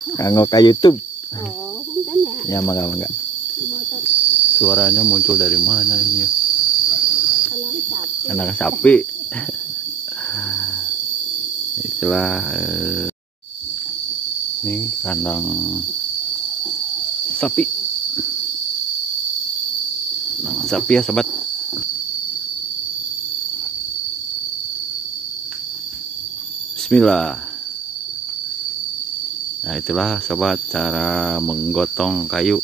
Kanggo ka YouTube. Oh, kan ya. Ya mangga. Motor Suaranya muncul dari mana ini ya? kanang sapi. Anak sapi. Itulah ini kandang sapi. Kandang sapi ya sobat. Bismillah. Nah itulah sobat cara menggotong kayu.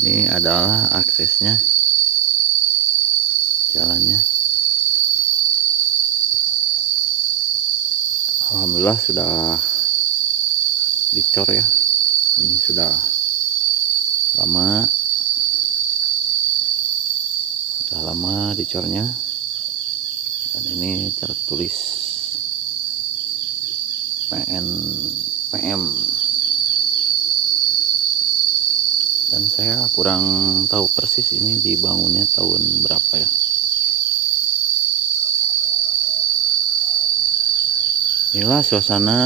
Ini adalah aksesnya, jalannya. Alhamdulillah sudah dicor ya. Ini sudah lama dicornya, dan ini tertulis PM. Dan saya kurang tahu persis ini dibangunnya tahun berapa ya. Inilah suasana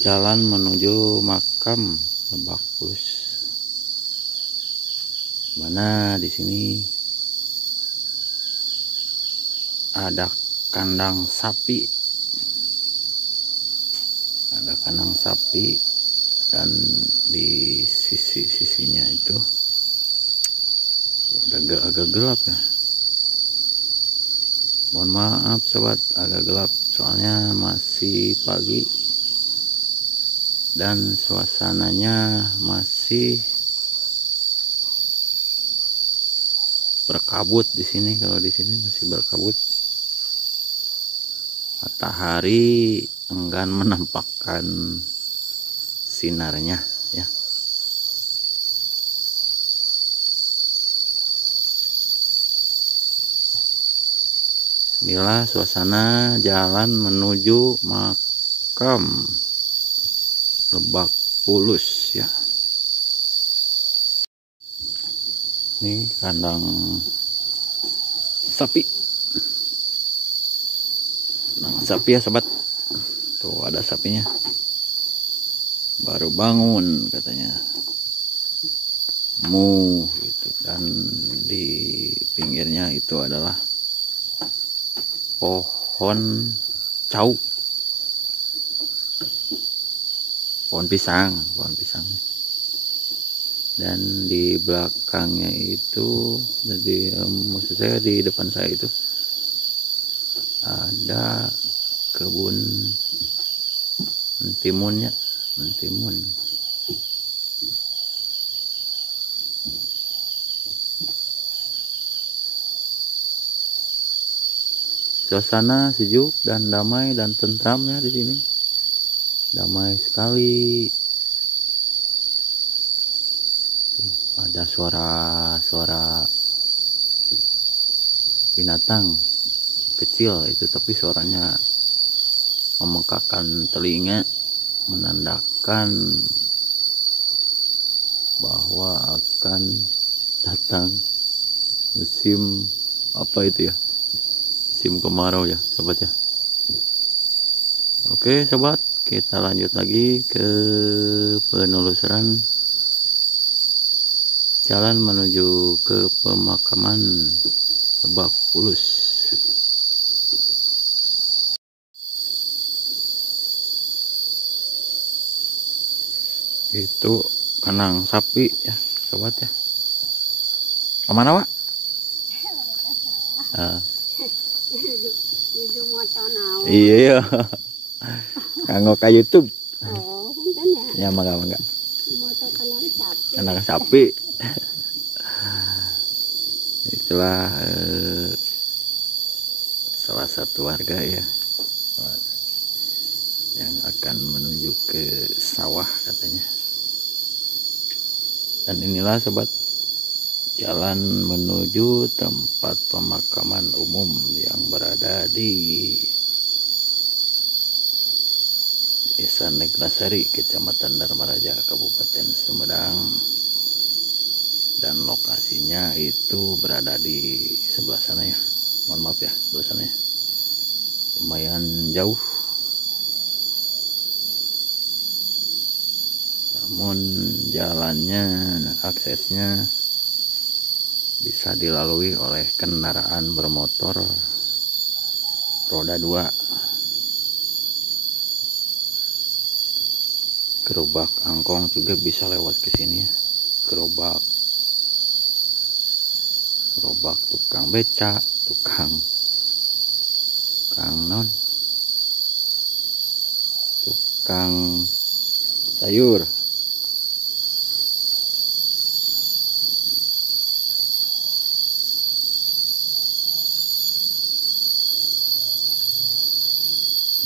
jalan menuju makam Lebak Bulus. Mana di sini ada kandang sapi. Ada kandang sapi, dan di sisi-sisinya itu agak gelap ya. Mohon maaf sobat, agak gelap soalnya masih pagi dan suasananya masih berkabut di sini. Kalau di sini masih berkabut, matahari enggan menampakkan sinarnya ya. Inilah suasana jalan menuju makam Lebak Bulus ya. Ini kandang sapi. Kandang sapi ya sobat. Tuh ada sapinya. Baru bangun katanya. Mu gitu. Dan di pinggirnya itu adalah pohon cau. Pohon pisang. Dan di belakangnya itu, jadi maksud saya di depan saya itu ada kebun mentimun. Suasana sejuk dan damai dan tentram ya di sini. Damai sekali. Tuh, ada suara binatang kecil itu, tapi suaranya memekakan telinga, menandakan bahwa akan datang musim apa itu ya, musim kemarau ya sobat ya. Oke sobat, kita lanjut lagi ke penelusuran jalan menuju ke pemakaman Lebak Bulus. Itu kandang sapi ya sobat ya. Kemana Pak? Iya. Kanggo ka YouTube. Oh, kan ya. Ya mangga. Motor kanang sapi. Anak sapi. Itulah salah satu warga ya yang akan menuju ke sawah katanya. Dan inilah sobat jalan menuju tempat pemakaman umum yang berada di Desa Neglasari, Kecamatan Dharmaraja, Kabupaten Sumedang. Dan lokasinya itu berada di sebelah sana ya. Mohon maaf ya, sebelah sana ya. Lumayan jauh. Namun jalannya, aksesnya bisa dilalui oleh kendaraan bermotor roda 2. Gerobak angkong juga bisa lewat ke sini ya. Gerobak tukang beca, tukang sayur.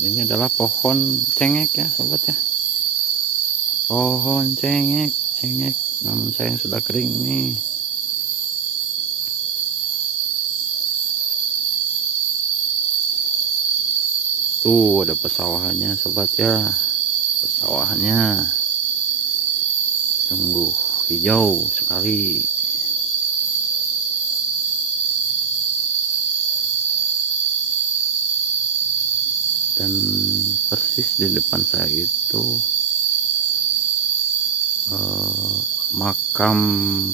Ini adalah pohon cengek ya sobat ya. Pohon cengek namun sayang sudah kering nih. Tuh ada pesawahannya sobat ya. Pesawahannya sungguh hijau sekali. Dan persis di depan saya itu makam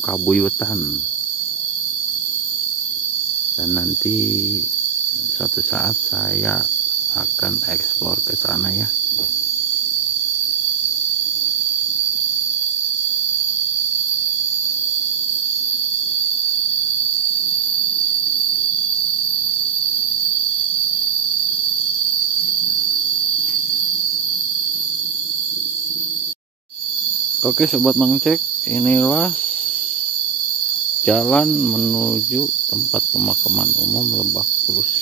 Kabuyutan. Dan nanti suatu saat saya akan eksplor ke sana ya. Oke sobat mangcek, inilah jalan menuju tempat pemakaman umum Lebak Bulus.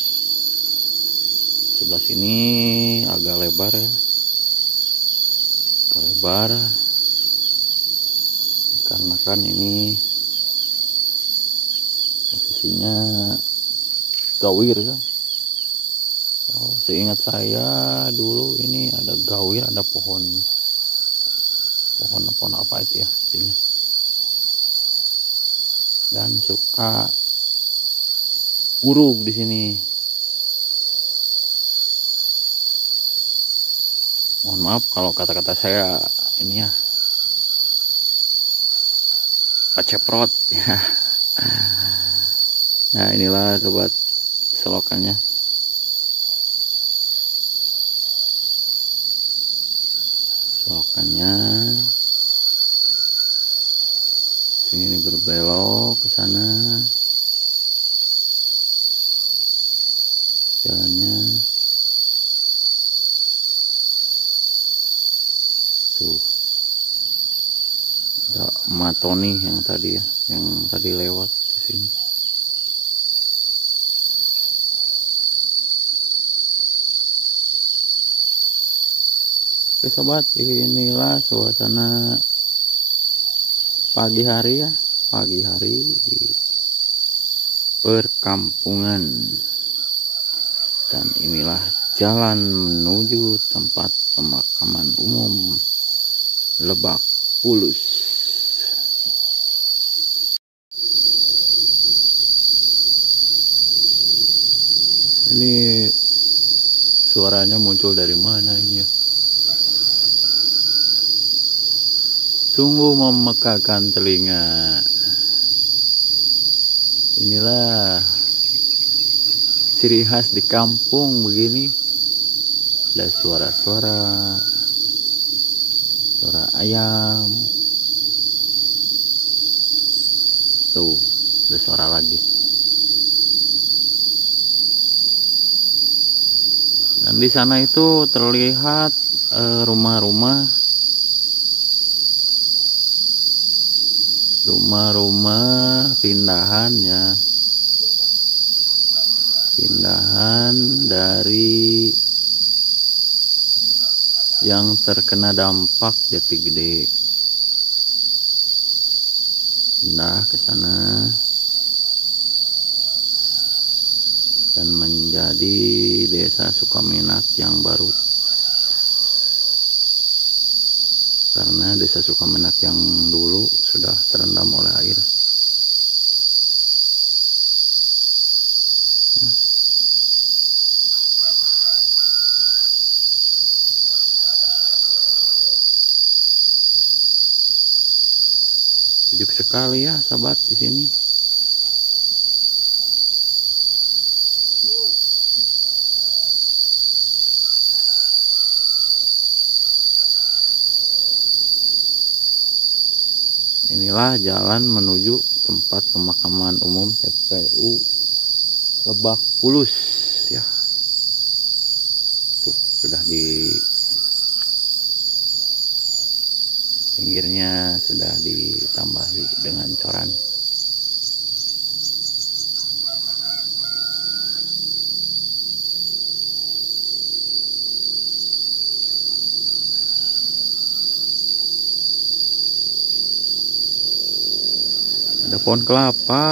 Sebelah sini agak lebar ya, karena kan ini posisinya gawir ya. Seingat saya dulu ini ada gawir, ada pohon apa itu ya sini. Dan suka urug di sini. Mohon maaf kalau kata-kata saya ini ya paceprot ya. Nah inilah sobat selokannya. Sini berbelok ke sana jalannya. Tuh ada Matoni yang tadi lewat ke sini. Oke sobat, inilah suasana pagi hari di perkampungan. Dan inilah jalan menuju tempat pemakaman umum Lebak Bulus. Ini suaranya muncul dari mana ini ya? Sungguh memekakan telinga. Inilah ciri khas di kampung begini. Ada suara ayam. Tuh, ada suara lagi. Dan di sana itu terlihat rumah-rumah pindahan dari yang terkena dampak Jati Gede, pindah ke sana dan menjadi desa Sukaminak yang baru. karena desa Sukamenak yang dulu sudah terendam oleh air. Sejuk sekali ya sahabat di sini. Inilah jalan menuju tempat pemakaman umum TPU Lebak Bulus ya. Tuh sudah di pinggirnya sudah ditambahi dengan coran. Ada pohon kelapa.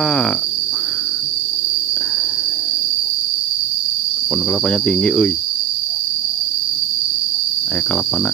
Pohon kelapanya tinggi, euy. Aya kalapana.